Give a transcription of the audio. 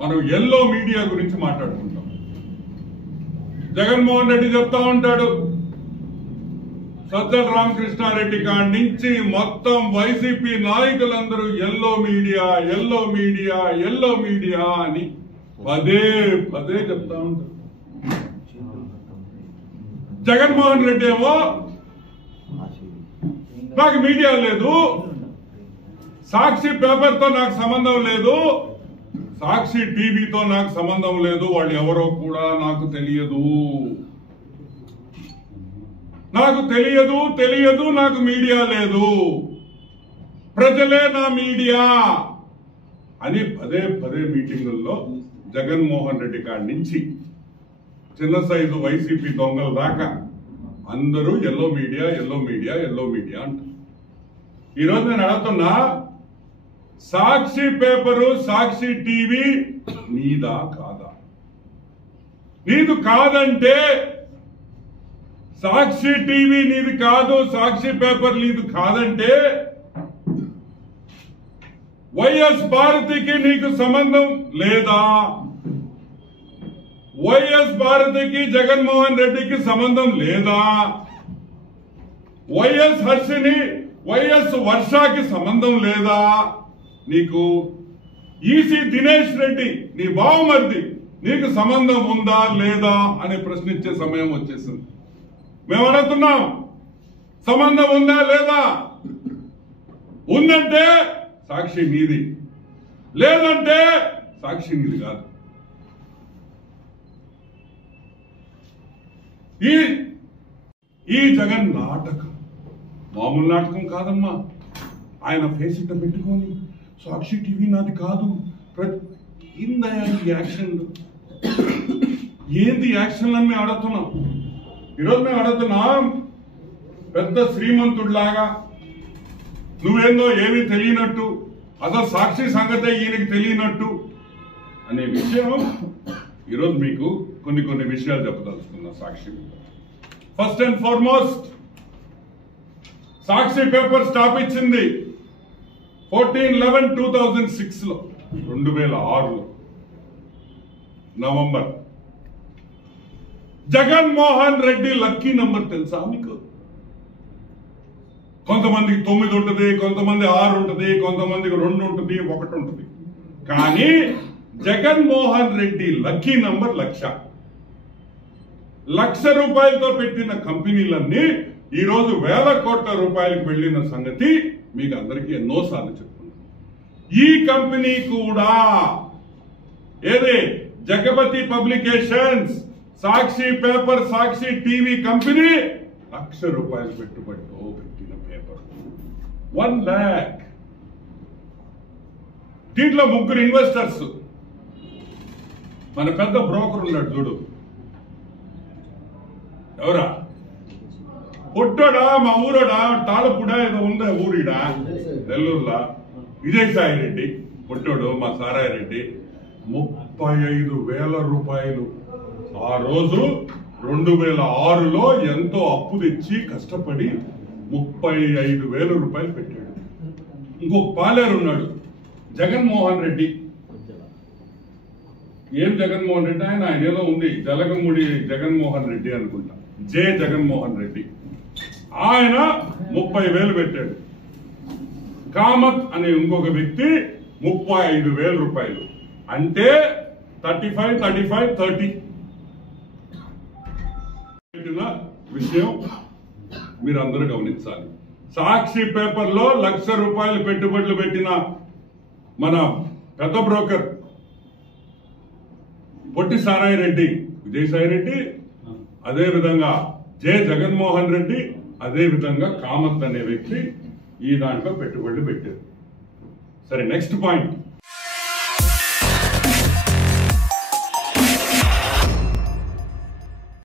మనం yellow media గురించి మాట్లాడుకుంటాం. జగన్మోహన్ రెడ్డి చెప్తా ఉంటాడు, సజ్జల రామకృష్ణారెడ్డి కాడి నుంచి మొత్తం వైసీపీ నాయకులందరూ yellow media yellow media yellow media అని పదే పదే చెప్తా ఉంటారు. జగన్మోహన్ రెడ్డి ఏమో నాకు మీడియా లేదు, సాక్షి పేపర్తో నాకు సంబంధం లేదు, సాక్షి టీవీతో నాకు సంబంధం లేదు, వాళ్ళు ఎవరో కూడా నాకు తెలియదు, నాకు మీడియా లేదు, ప్రజలే నా మీడియా అని పదే పదే మీటింగుల్లో జగన్మోహన్ రెడ్డి కాడి నుంచి చిన్న సైజు వైసీపీ దొంగల దాకా అందరూ yellow media yellow media yellow media అంటారు. ఈరోజు నేను అడుగుతున్నా, సాక్షి పేపరు సాక్షి టీవీ నీదా కాదా? నీది కాదంటే, సాక్షి టీవీ నీది కాదు, సాక్షి పేపర్ నీది కాదంటే వైఎస్ భారతికి నీకు సంబంధం లేదా? వైఎస్ భారతికి జగన్మోహన్ రెడ్డికి సంబంధం లేదా? వైఎస్ హర్షిని వైఎస్ వర్షకి సంబంధం లేదా? నీకు ఈసీ దినేష్ రెడ్డి నీ బావమరిది నీకు సంబంధం ఉందా లేదా అని ప్రశ్నించే సమయం వచ్చేసింది. మేము అడుగుతున్నాం, సంబంధం ఉందా లేదా? ఉందంటే సాక్షి నీది, లేదంటే సాక్షి నీది కాదు. ఈ జగన్ నాటకం మామూలు నాటకం కాదమ్మా. ఆయన ఫేస్ ఇట్ట పెట్టుకొని సాక్షి టీవీ నాది కాదు, యాక్షన్లు ఏంది యాక్షన్లు అని మేము అడుగుతున్నాం. ఈరోజు మేము అడుగుతున్నాం, పెద్ద శ్రీమంతుడిలాగా నువ్వేందో ఏమీ తెలియనట్టు, అసలు సాక్షి సంగతే ఈయనకి తెలియనట్టు అనే విషయం ఈరోజు మీకు కొన్ని విషయాలు చెప్పదలుచుకున్నా. Sakshi first and foremost, Sakshi paper stop ఇచ్చింది 14/11/2006 2006 November. Jaganmohan Reddy lucky number తెలుసా మీకు? కొంతమందికి 9 ఉంటుంది, కొంతమంది 6 ఉంటుంది, కొంతమందికి 2 ఉంటుంది, 1 ఉంటుంది. కానీ జగన్మోహన్ రెడ్డి లక్కీ నంబర్ 1,00,000. 1,00,000 రూపాయలతో పెట్టిన కంపెనీలన్నీ ఈ రోజు వేల కోట్ల రూపాయలకు వెళ్లిన సంగతి మీకు అందరికీ ఎన్నోసార్లు చెప్తున్నాను. ఈ కంపెనీ కూడా ఏదే జగపతి పబ్లికేషన్స్, సాక్షి పేపర్, సాక్షి టీవీ కంపెనీ 1,00,000 రూపాయలు పెట్టుబడితో పెట్టిన పేపర్ 1 lakh. దీంట్లో 3 ఇన్వెస్టర్స్. మన పెద్ద బ్రోకర్ ఉన్నాడు చూడు, ఎవరా? పుట్టడా మా ఊరడా తాళపుడా ఏదో ఉందా ఊరిడా నెల్లూరులా, విజయసాయి రెడ్డి పుట్టాడు, మా సారాయి రెడ్డి. 35,000 రూపాయలు ఆ రోజు 2006లో ఎంతో అప్పు తెచ్చి కష్టపడి 35,000 రూపాయలు పెట్టాడు. ఇంకో పాలేరు ఉన్నాడు జగన్మోహన్ రెడ్డి. ఏం జగన్మోహన్ రెడ్డి? ఆయన ఏదో ఉంది, జలగముడి జగన్మోహన్ రెడ్డి అనుకుంటా, జే జగన్మోహన్ రెడ్డి. ఆయన 30,000 పెట్టాడు. కామత్ అనే ఇంకొక వ్యక్తి 35,000 రూపాయలు. అంటే 35, 35, 30 పెట్టిన విషయం మీరు అందరూ గమనించాలి. సాక్షి పేపర్ లో 1,00,000 రూపాయలు పెట్టుబడులు పెట్టిన మన పెద్ద బ్రోకర్ పొట్టి సారాయి రెడ్డి, విజయసాయి రెడ్డి, అదే విధంగా జే జగన్మోహన్ రెడ్డి, అదే విధంగా కామత్ అనే వ్యక్తి ఈ దాంట్లో పెట్టుబడులు పెట్టారు. సరే, నెక్స్ట్ పాయింట్.